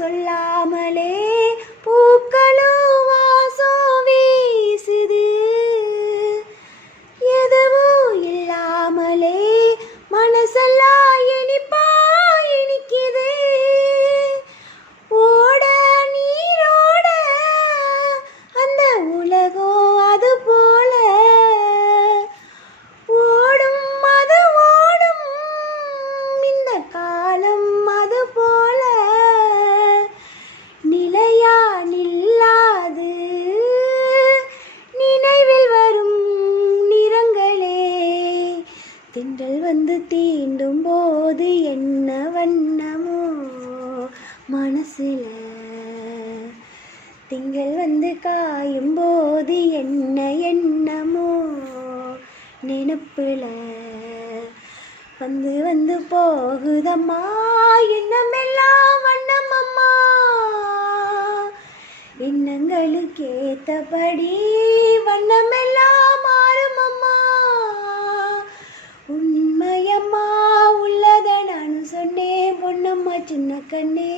சொல்லாமலே பூக்களும் வாசம் வீசுது. எதுவும் இல்லாமலே மனசெல்லாம் இனிப்பா இனிக்குது. ஓட நீரோட அந்த உலகம் அது போல ஓடும், அது ஓடும் இந்த காலம் அது போல நிலையா நில்லாது நினைவில் வரும் நிறங்களே. திங்கள் வந்து தீண்டும் போது என்ன வண்ணமோ மனசுல, திங்கள் வந்து காயும் போது என்ன எண்ணமோ நினப்புல. வந்து வந்து போகுதம்மா எண்ணமெல்லாம் வண்ணமம்மா, எண்ணங்களுக்கு ஏத்தபடி வண்ணமெல்லாம் மாறுமம்மா. உண்மையம்மா உள்ளத நான் சொன்னேன் பொன்னம்மா சின்ன கண்ணே.